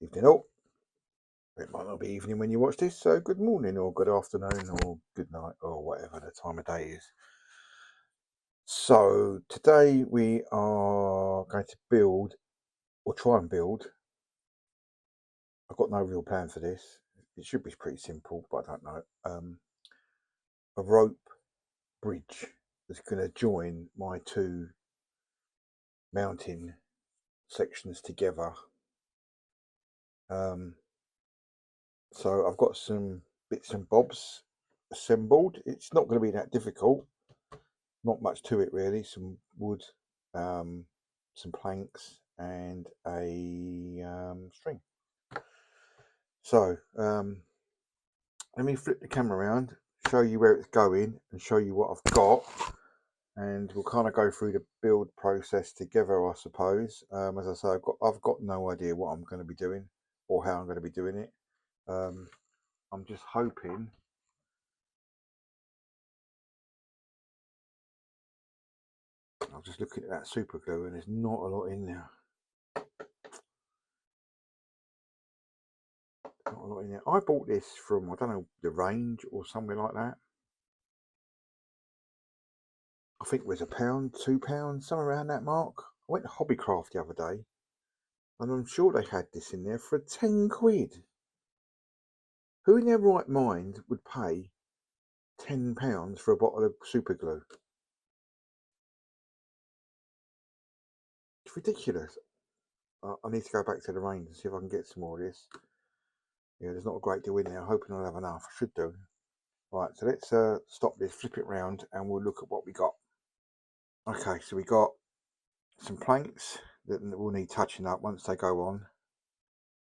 Evening all. It might not be evening when you watch this, so good morning or good afternoon or good night or whatever the time of day is. So today we are going to build, or try and build, I've got no real plan for this, it should be pretty simple but I don't know, a rope bridge that's going to join my two mountain sections together. So I've got some bits and bobs assembled. It's not going to be that difficult, not much to it really. Some wood, some planks and a string. So let me flip the camera around, show you where it's going and show you what I've got, and we'll kind of go through the build process together, I suppose. As I say, I've got no idea what I'm going to be doing or how I'm going to be doing it. I'm just hoping I'm just looking at that super glue and there's not a lot in there. Not a lot in there. I bought this from, I don't know, the Range or somewhere like that. I think it was £1, £2, somewhere around that mark. I went to Hobbycraft the other day and I'm sure they had this in there for 10 quid. Who in their right mind would pay £10 for a bottle of super glue? It's ridiculous. I need to go back to the Range and see if I can get some more of this. Yeah, there's not a great deal in there. I'm hoping I'll have enough. I should do. Right, so let's stop this, flip it round, and we'll look at what we got. Okay, so we got some planks that will need touching up once they go on.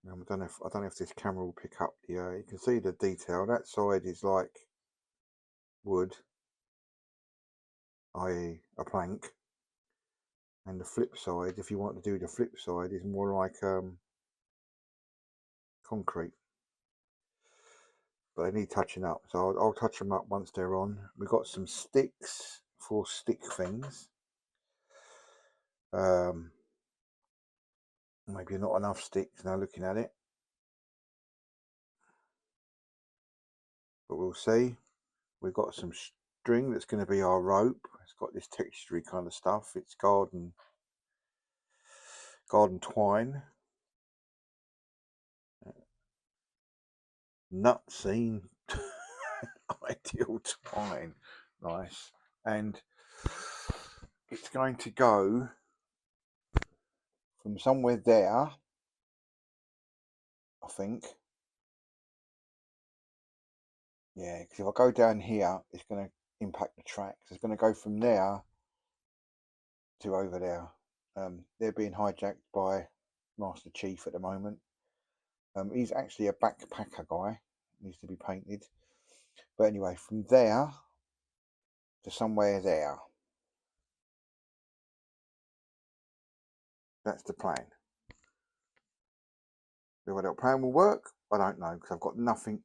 I don't know if this camera will pick up the. You can see the detail. That side is like wood, i.e., a plank, and the flip side, if you want to do the flip side, is more like concrete. But they need touching up, so I'll touch them up once they're on. We've got some sticks for stick things. Maybe not enough sticks now looking at it, but we'll see. We've got some string that's going to be our rope. It's got this textury kind of stuff. It's garden twine, nut scene, ideal twine, nice. And it's going to go from somewhere there, I think. Yeah, because if I go down here, it's going to impact the tracks. It's going to go from there to over there. They're being hijacked by Master Chief at the moment. He's actually a backpacker guy, needs to be painted. But anyway, from there to somewhere there. That's the plan. Whether that plan will work, I don't know, because I've got nothing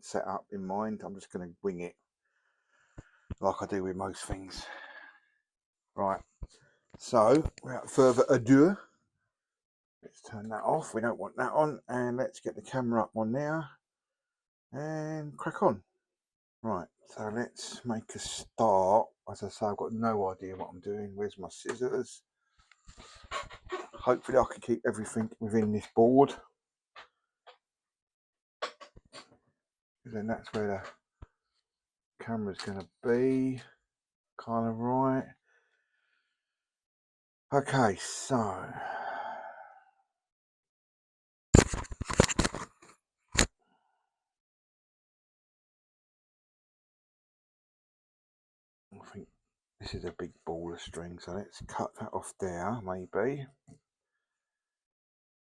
set up in mind. I'm just going to wing it like I do with most things. Right, so without further ado, let's turn that off. We don't want that on, and let's get the camera up on there and crack on. Right, so let's make a start. As I say, I've got no idea what I'm doing. Where's my scissors? Hopefully I can keep everything within this board, because then that's where the camera's going to be, kind of right. Okay, so I think this is a big ball of string, so let's cut that off there, maybe,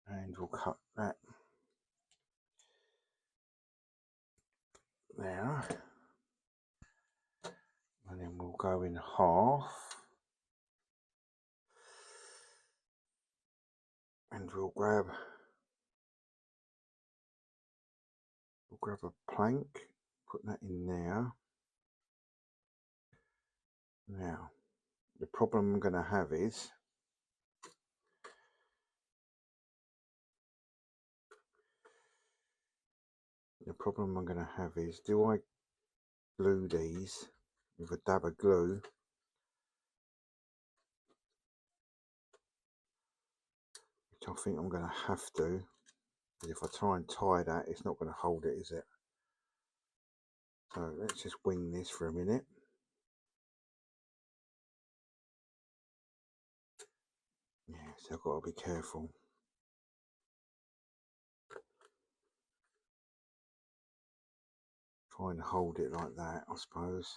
and we'll cut that there, and then we'll go in half, and we'll grab a plank, put that in there. Now, the problem I'm going to have is The problem I'm going to have is, do I glue these with a dab of glue, which I think I'm going to have to, because if I try and tie that, it's not going to hold it, is it? So let's just wing this for a minute. Yeah, so I've got to be careful. Try and hold it like that, I suppose.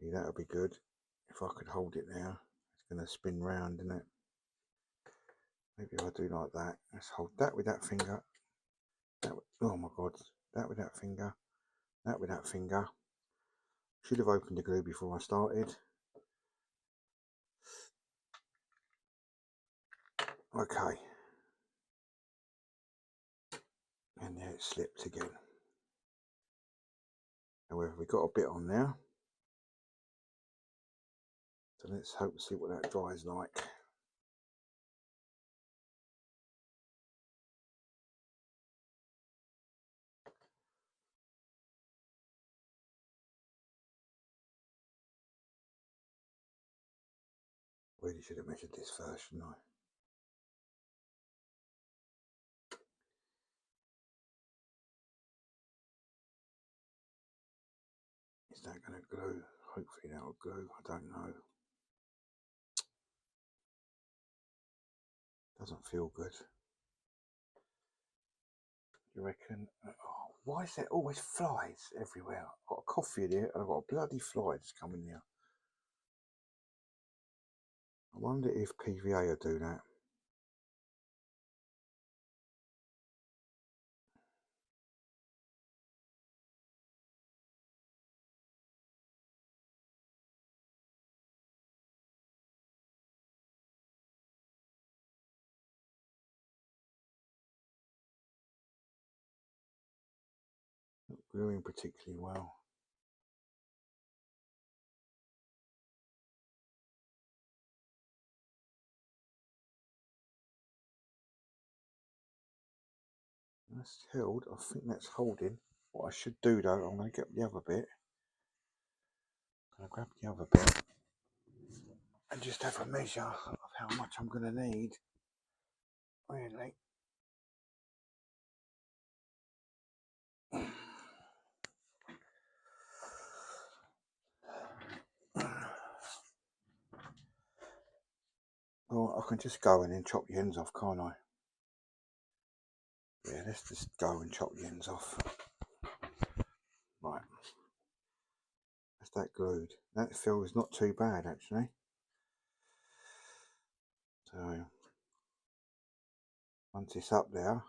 Yeah, that would be good. If I could hold it now, it's going to spin round, isn't it? Maybe if I do like that. Let's hold that with that finger. That with, oh my god, that with that finger. That with that finger. Should have opened the glue before I started. Okay. And there it slipped again. However, we got a bit on now. So let's hope and see what that dries like. Really should have measured this first, shouldn't I? Is that going to glue? Hopefully that will glue. I don't know. Doesn't feel good. You reckon? Oh, why is there always flies everywhere? I've got a coffee in here and I've got a bloody fly that's coming here. I wonder if PVA will do that. Not gluing particularly well. That's held. I think that's holding. What I should do though, I'm going to get the other bit. I'm going to grab the other bit and just have a measure of how much I'm going to need. Really. Well, I can just go in and chop the ends off, can't I? Yeah, let's just go and chop the ends off. Right. That's that glued. That feels not too bad actually. So once it's up there,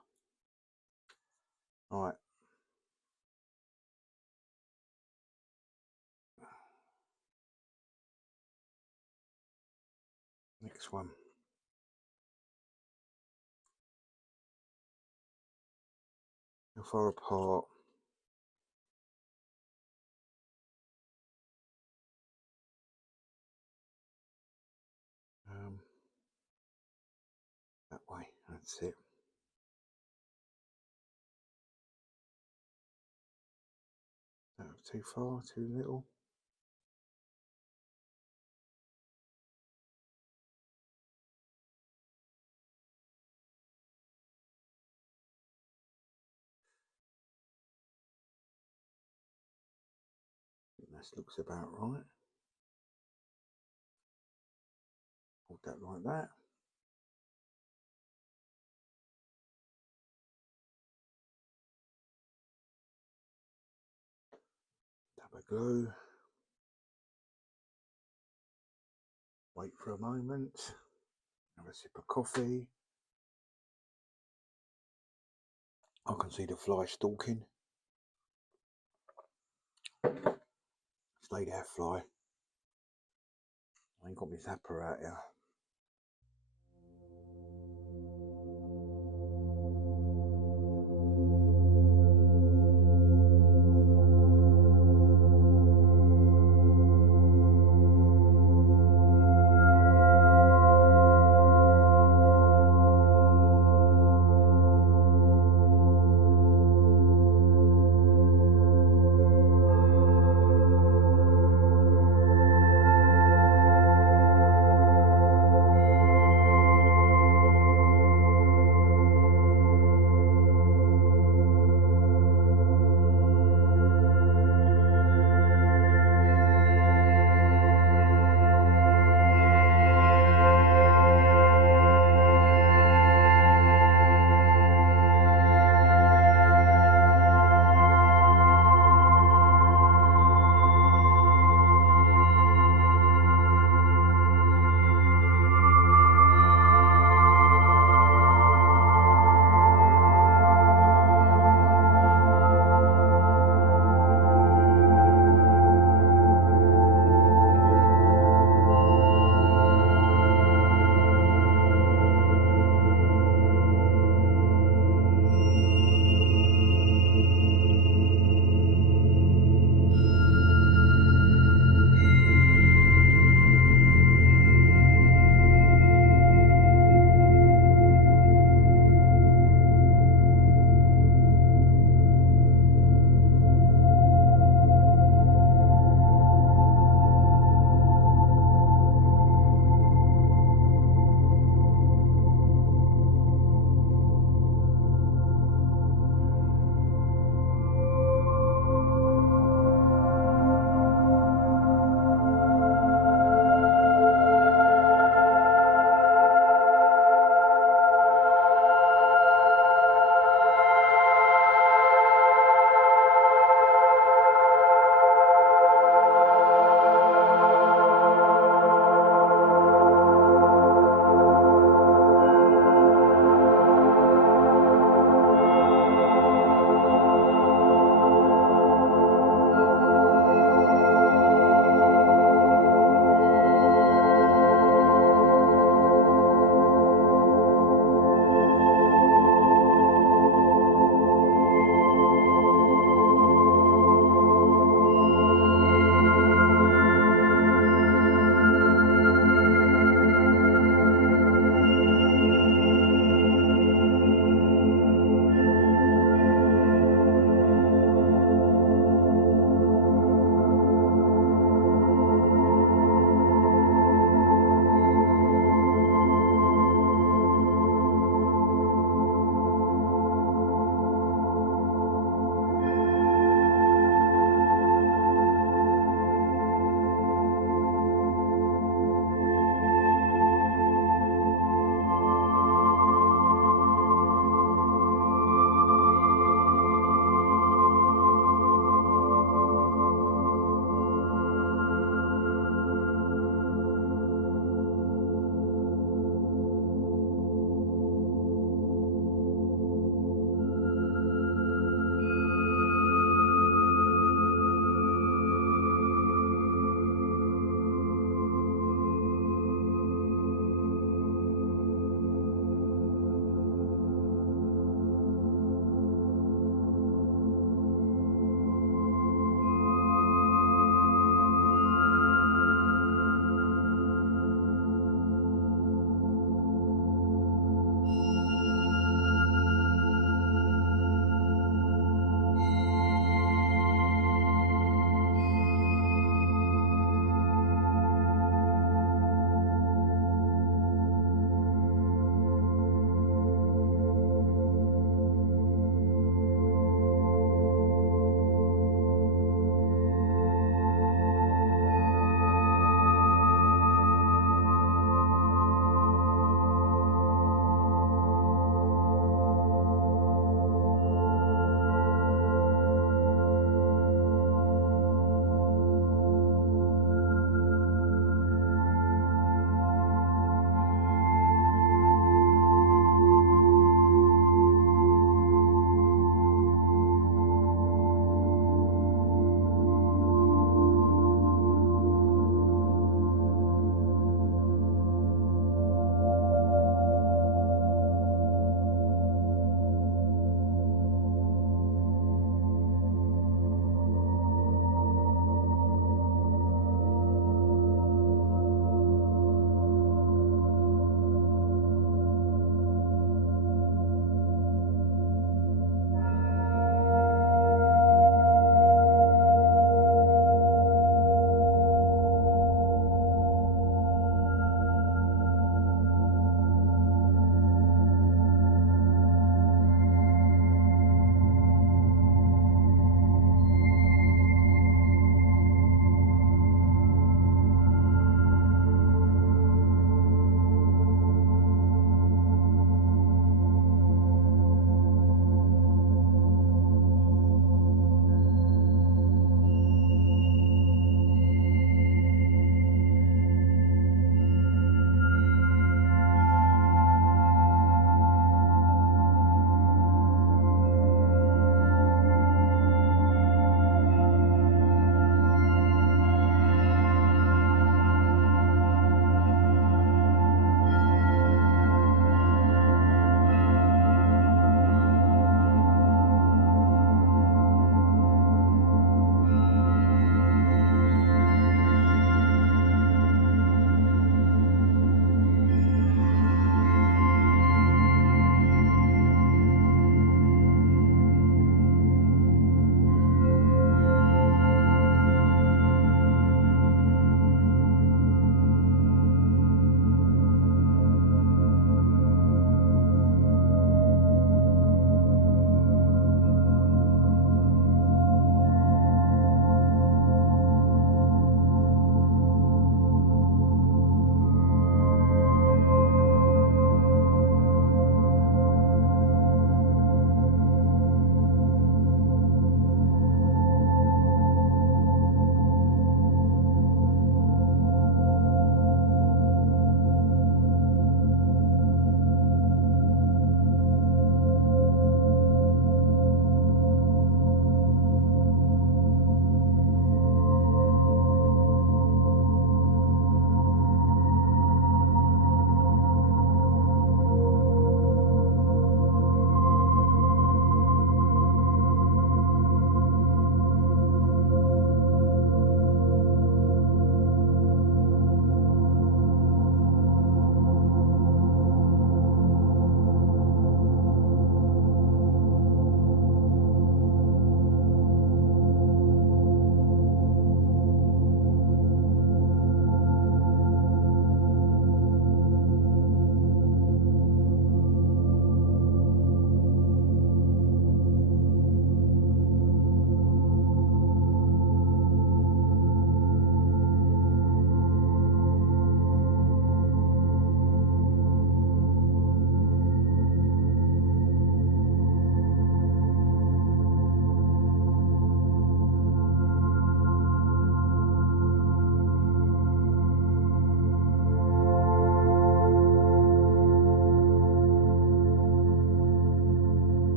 right. Next one. How far apart? That way. That's it. That was too far, too little. This looks about right. Hold that like that. Dab of glue. Wait for a moment. Have a sip of coffee. I can see the fly stalking. Stay there, fly. I ain't got my zapper out here.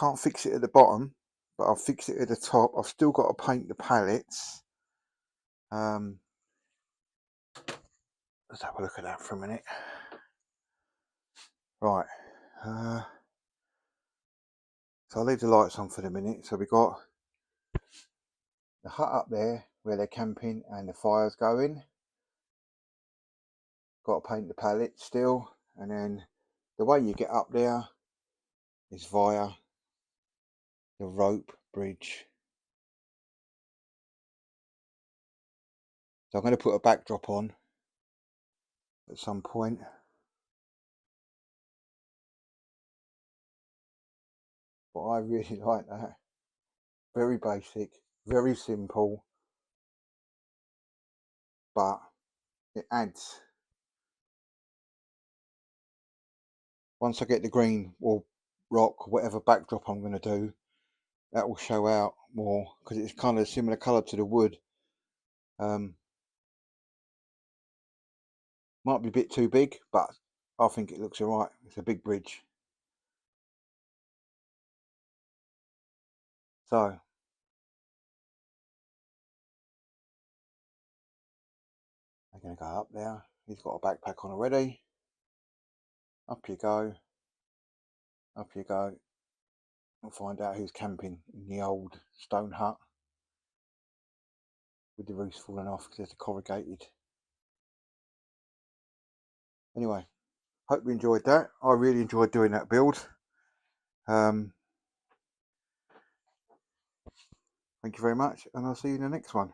can't fix it at the bottom, but I'll fix it at the top. I've still got to paint the pallets. Let's have a look at that for a minute. Right, so I'll leave the lights on for the minute. So we've got the hut up there where they're camping and the fire's going. Got to paint the pallet still, and then the way you get up there is via the rope bridge. So I'm going to put a backdrop on at some point. But I really like that. Very basic, very simple, but it adds. Once I get the green or rock, whatever backdrop I'm going to do, that will show out more because it's kind of a similar colour to the wood. Might be a bit too big, but I think it looks alright. It's a big bridge. So I'm going to go up there. He's got a backpack on already. Up you go. Up you go. And find out who's camping in the old stone hut with the roofs falling off because it's corrugated. Anyway, hope you enjoyed that. I really enjoyed doing that build. Thank you very much, and I'll see you in the next one.